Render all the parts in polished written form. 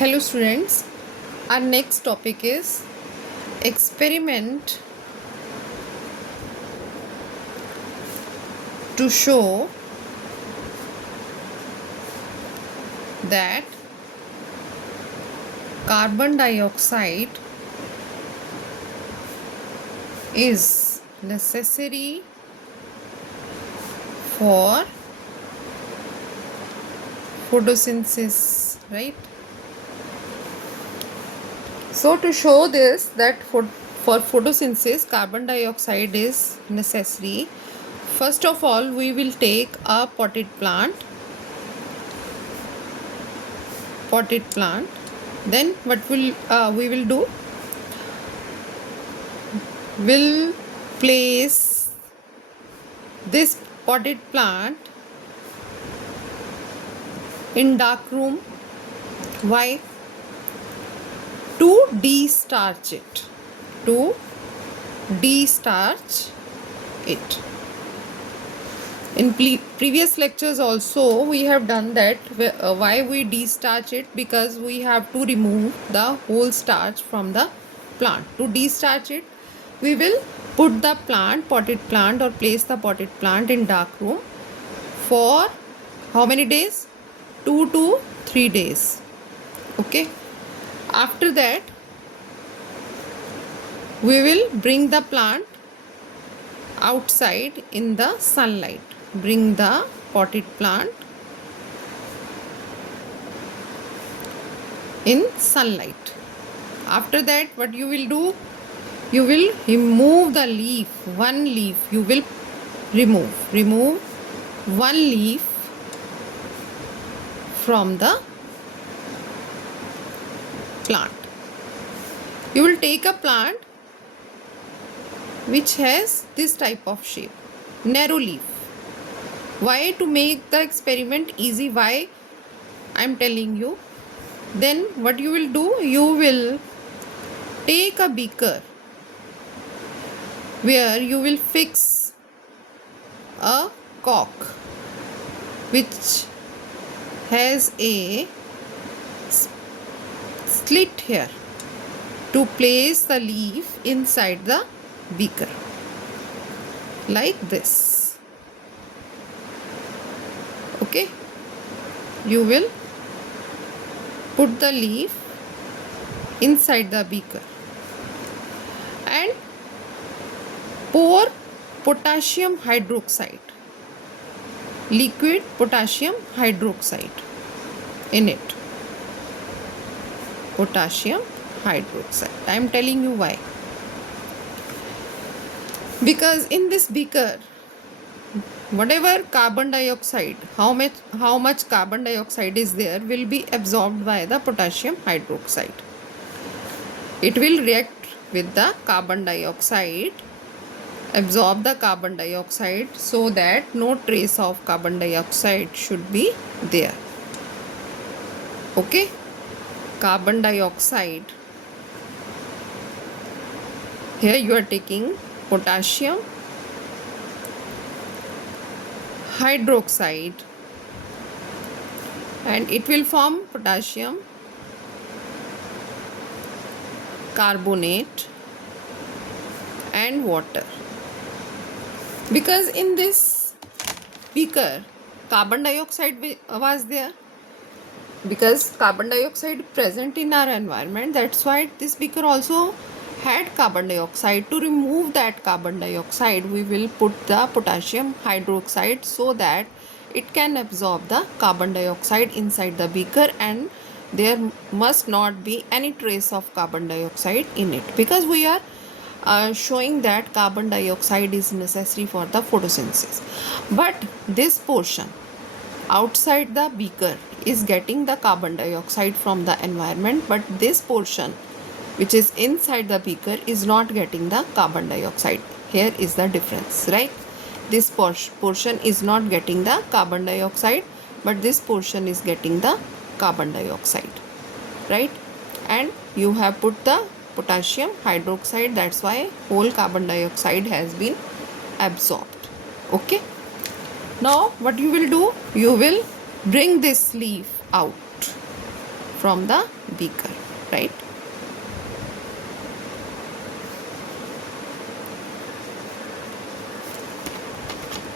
Hello students, our next topic is experiment to show that carbon dioxide is necessary for photosynthesis, right? So to show this that for photosynthesis carbon dioxide is necessary, first of all we will take a potted plant. Then what we will do, we'll place this potted plant in dark room. Why? To de-starch it. In previous lectures also we have done that. Why we de-starch it? Because we have to remove the whole starch from the plant. To de-starch it, we will put the potted plant, or place the potted plant in dark room for how many days? 2 to 3 days. Okay. After that, we will bring the plant outside in the sunlight. Bring the potted plant in sunlight. After that, what you will do? You will remove the leaf. One leaf you will remove. Remove one leaf from the plant. You will take a plant which has this type of shape, narrow leaf. Why? To make the experiment easy. Why? I am telling you. Then what you will do? You will take a beaker where you will fix a cork which has a slit here to place the leaf inside the beaker, like this. Okay, you will put the leaf inside the beaker and pour potassium hydroxide, liquid potassium hydroxide in it. Potassium hydroxide. I am telling you why. Because in this beaker, whatever carbon dioxide, how much carbon dioxide is there, will be absorbed by the potassium hydroxide. It will react with the carbon dioxide, absorb the carbon dioxide, so that no trace of carbon dioxide should be there. Okay, carbon dioxide. Here you are taking potassium hydroxide and it will form potassium carbonate and water. Because in this beaker carbon dioxide was there, because carbon dioxide present in our environment, that's why this beaker also had carbon dioxide. To remove that carbon dioxide, we will put the potassium hydroxide so that it can absorb the carbon dioxide inside the beaker and there must not be any trace of carbon dioxide in it, because we are showing that carbon dioxide is necessary for the photosynthesis. But this portion outside the beaker is getting the carbon dioxide from the environment, but this portion which is inside the beaker is not getting the carbon dioxide. Here is the difference, right? This portion is not getting the carbon dioxide, but this portion is getting the carbon dioxide, right? And you have put the potassium hydroxide, that's why whole carbon dioxide has been absorbed. Okay, now what you will do, you will bring this leaf out from the beaker, right?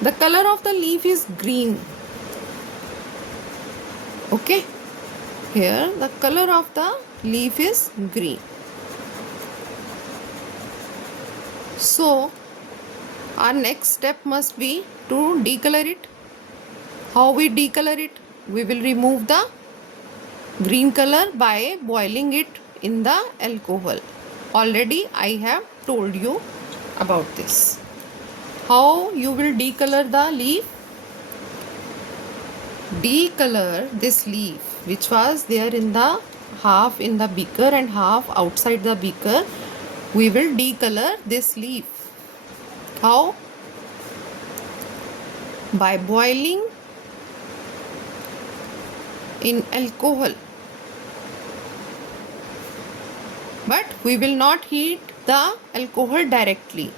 The color of the leaf is green. Okay, here the color of the leaf is green. So our next step must be to decolor it. How we decolor it? We will remove the green color by boiling it in the alcohol. Already I have told you about this. How you will decolor the leaf? Decolor this leaf which was there in the half in the beaker and half outside the beaker. We will decolor this leaf. How? By boiling in alcohol. But we will not heat the alcohol directly.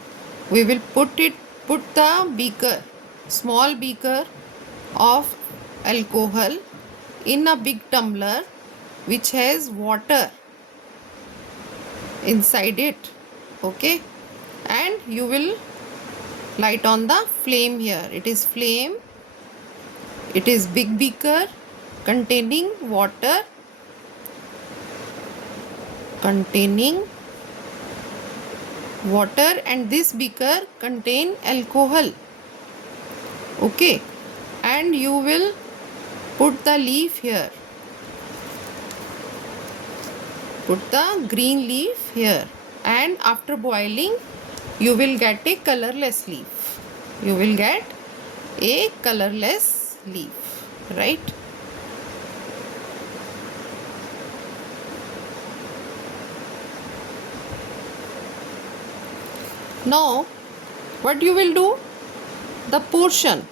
We will put the beaker, small beaker of alcohol in a big tumbler which has water inside it. Okay, and you will light on the flame here. It is flame. It is big beaker containing water, and this beaker contain alcohol. Okay, and you will put the leaf here. Put the green leaf here, and after boiling you will get a colorless leaf. You will get a colorless leaf, right? Now what you will do? The portion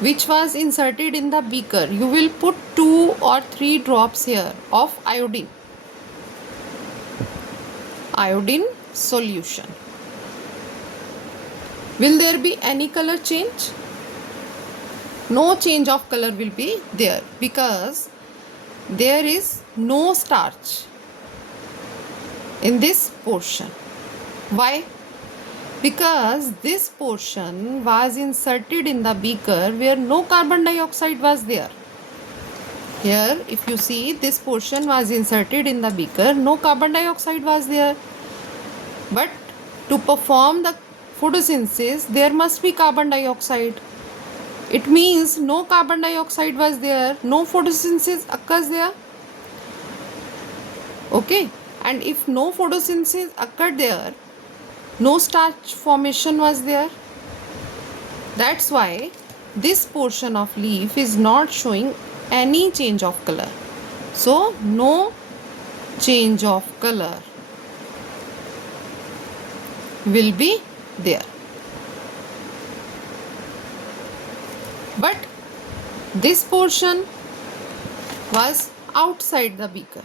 which was inserted in the beaker, you will put 2 or 3 drops here of iodine solution. Will there be any color change? No change of color will be there because there is no starch in this portion. Why? Because this portion was inserted in the beaker where no carbon dioxide was there. Here, if you see, this portion was inserted in the beaker, no carbon dioxide was there. But to perform the photosynthesis, there must be carbon dioxide. It means no carbon dioxide was there, no photosynthesis occurs there. Okay, and if no photosynthesis occurred there, no starch formation was there. That's why this portion of leaf is not showing any change of color. So no change of color will be there. But this portion was outside the beaker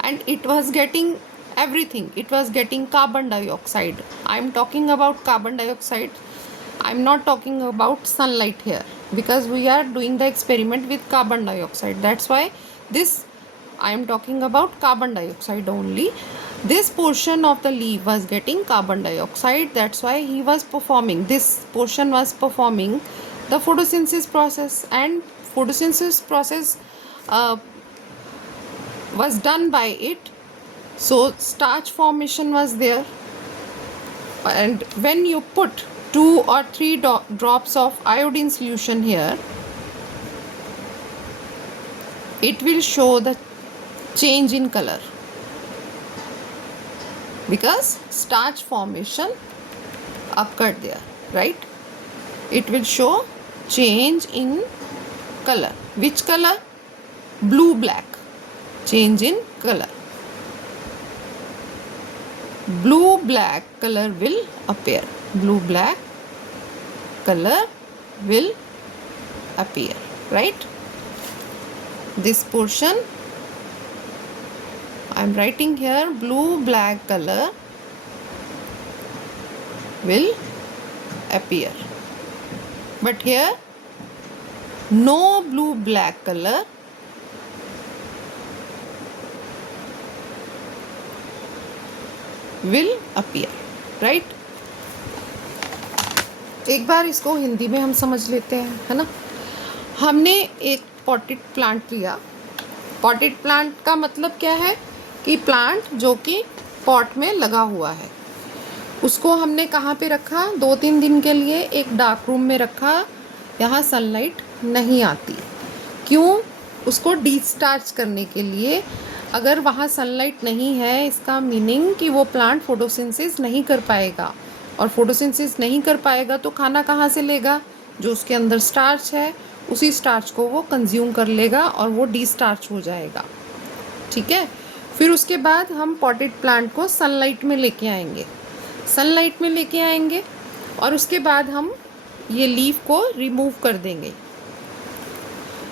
and it was getting everything. It was getting carbon dioxide. I am talking about carbon dioxide. I am not talking about sunlight here because we are doing the experiment with carbon dioxide. That's why this I am talking about carbon dioxide only. This portion of the leaf was getting carbon dioxide. That's why this portion was performing the photosynthesis process, and photosynthesis process was done by it. So starch formation was there, and when you put 2 or 3 drops of iodine solution here, it will show the change in color because starch formation occurred there, right? It will show change in color. Which color? Blue black. Change in color. Blue black color will appear. Blue black color will appear, right? This portion I am writing here, blue black color will appear. But here no blue black color will appear, right? एक बार इसको हिंदी में हम समझ लेते हैं, है ना। हमने एक पॉटेड प्लांट लिया। पॉटेड प्लांट का मतलब क्या है कि प्लांट जो कि पॉट में लगा हुआ है, उसको हमने कहाँ पे रखा, 2-3 दिन के लिए एक डार्क रूम में रखा। यहाँ सनलाइट नहीं आती। क्यों? उसको डिस्चार्ज करने के लिए। अगर वहाँ सनलाइट नहीं है, इसका मीनिंग कि वो प्लांट फोटोसिंथेसिस नहीं कर पाएगा, और फोटोसिंथेसिस नहीं कर पाएगा तो खाना कहाँ से लेगा? जो उसके अंदर स्टार्च है, उसी स्टार्च को वो कंज्यूम कर लेगा और वो डिस्चार्ज हो जाएगा, ठीक है। फिर उसके बाद हम पॉटेड प्लांट को सनलाइट में लेके आएंगे। सनलाइट में लेके आएंगे और उसके बाद हम ये लीफ को रिमूव कर देंगे।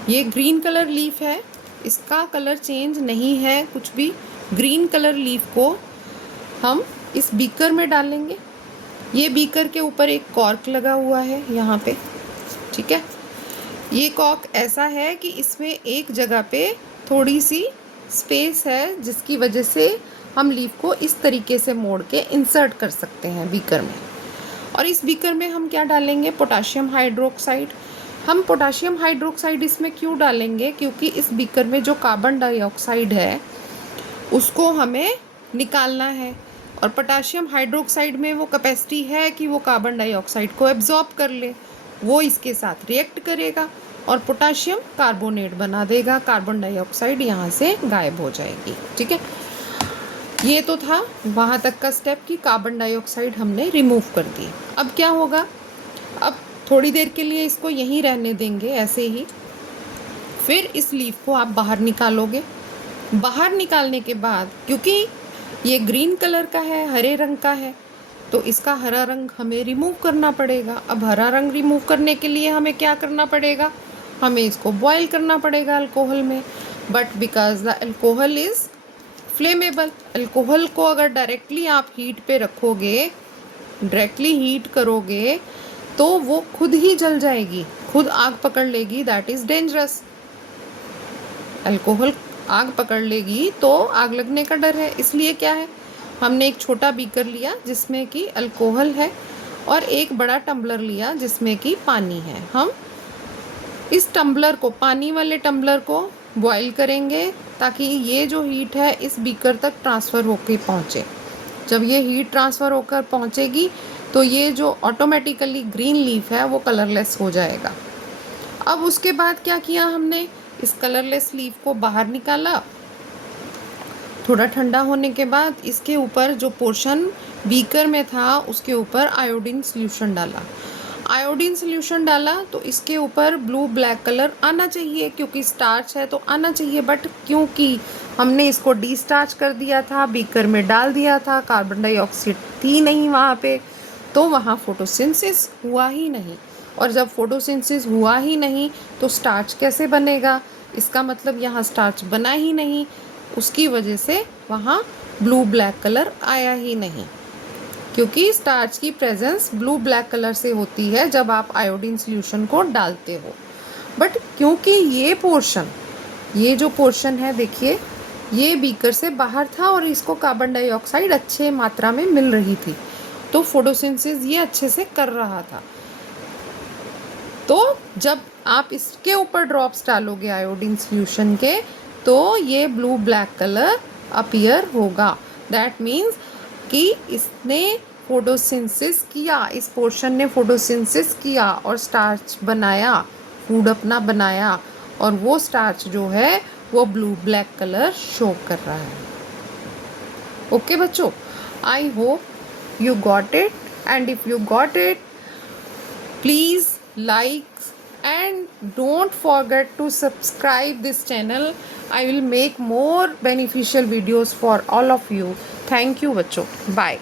ये ग्रीन कलर लीफ है, इसका कलर चेंज नहीं है कुछ भी। ग्रीन कलर लीफ को हम इस बीकर में डालेंगे। ये बीकर के ऊपर एक कॉर्क लगा हुआ है यहाँ पे, ठीक है। ये कॉर्क ऐसा है कि इसमें एक जगह पे थोड़ी सी स्पेस है, जिसकी वजह से हम लीफ को इस तरीके से मोड़ के इंसर्ट कर सकते हैं बीकर में। और इस बीकर में हम क्या डालेंगे? Potassium hydroxide. हम पोटाशियम हाइड्रोक्साइड इसमें क्यों डालेंगे? क्योंकि इस बीकर में जो कार्बन डाइऑक्साइड है उसको हमें निकालना है, और पोटाशियम हाइड्रोक्साइड में वो कैपेसिटी है कि वो कार्बन डाइऑक्साइड को एब्जॉर्ब कर ले। वो इसके साथ रिएक्ट करेगा और पोटाशियम कार्बोनेट बना देगा, कार्बन डाइऑक्साइड यहाँ से गायब हो जाएगी, ठीक है। ये तो था वहाँ तक का स्टेप कि कार्बन डाइऑक्साइड हमने रिमूव कर दी। अब क्या होगा? अब थोड़ी देर के लिए इसको यहीं रहने देंगे ऐसे ही। फिर इस लीफ को आप बाहर निकालोगे। बाहर निकालने के बाद, क्योंकि ये ग्रीन कलर का है, हरे रंग का है, तो इसका हरा रंग हमें रिमूव करना पड़ेगा। अब हरा रंग रिमूव करने के लिए हमें क्या करना पड़ेगा? हमें इसको बॉयल करना पड़ेगा अल्कोहल में। But because the alcohol is flammable, alcohol को अगर डायरेक्टली आप हीट पे रखोगे, डायरेक्टली हीट करोगे, तो वो खुद ही जल जाएगी, खुद आग पकड़ लेगी। That is dangerous. अल्कोहल आग पकड़ लेगी तो आग लगने का डर है। इसलिए क्या है, हमने एक छोटा बीकर लिया जिसमें कि अल्कोहल है, और एक बड़ा टम्बलर लिया जिसमें कि पानी है। हम इस टम्बलर को, पानी वाले टम्बलर को बॉईल करेंगे ताकि ये जो हीट है इस बीकर तक ट्रांसफ़र होकर पहुँचे। जब ये हीट ट्रांसफ़र होकर पहुँचेगी तो ये जो ऑटोमेटिकली ग्रीन लीफ है वो कलरलेस हो जाएगा। अब उसके बाद क्या किया हमने? इस कलरलेस लीफ को बाहर निकाला। थोड़ा ठंडा होने के बाद इसके ऊपर जो पोर्शन बीकर में था उसके ऊपर आयोडीन सॉल्यूशन डाला। आयोडीन सॉल्यूशन डाला तो इसके ऊपर ब्लू ब्लैक कलर आना चाहिए, क्योंकि स्टार्च है तो आना चाहिए। बट क्योंकि हमने इसको डिस्टार्च कर दिया था, बीकर में डाल दिया था, कार्बन डाइऑक्साइड थी नहीं वहाँ पे, तो वहाँ फोटोसिंथेसिस हुआ ही नहीं। और जब फोटोसिंथेसिस हुआ ही नहीं तो स्टार्च कैसे बनेगा? इसका मतलब यहाँ स्टार्च बना ही नहीं, उसकी वजह से वहाँ ब्लू ब्लैक कलर आया ही नहीं। क्योंकि स्टार्च की प्रेजेंस ब्लू ब्लैक कलर से होती है जब आप आयोडीन सॉल्यूशन को डालते हो। बट क्योंकि ये जो पोर्शन है, देखिए, ये बीकर से बाहर था और इसको कार्बन डाइऑक्साइड अच्छे मात्रा में मिल रही थी, तो फोटोसिंथेसिस ये अच्छे से कर रहा था। तो जब आप इसके ऊपर ड्रॉप्स डालोगे आयोडीन सॉल्यूशन के, तो ये ब्लू ब्लैक कलर अपीयर होगा। दैट मीन्स कि इसने फोटोसिंथेसिस किया, इस पोर्शन ने फोटोसिंथेसिस किया और स्टार्च बनाया, फूड अपना बनाया, और वो स्टार्च जो है वो ब्लू ब्लैक कलर शो कर रहा है। ओके बच्चों, I hope you got it, and if you got it, please like and don't forget to subscribe this channel. I will make more beneficial videos for all of you. Thank you बच्चों, bye.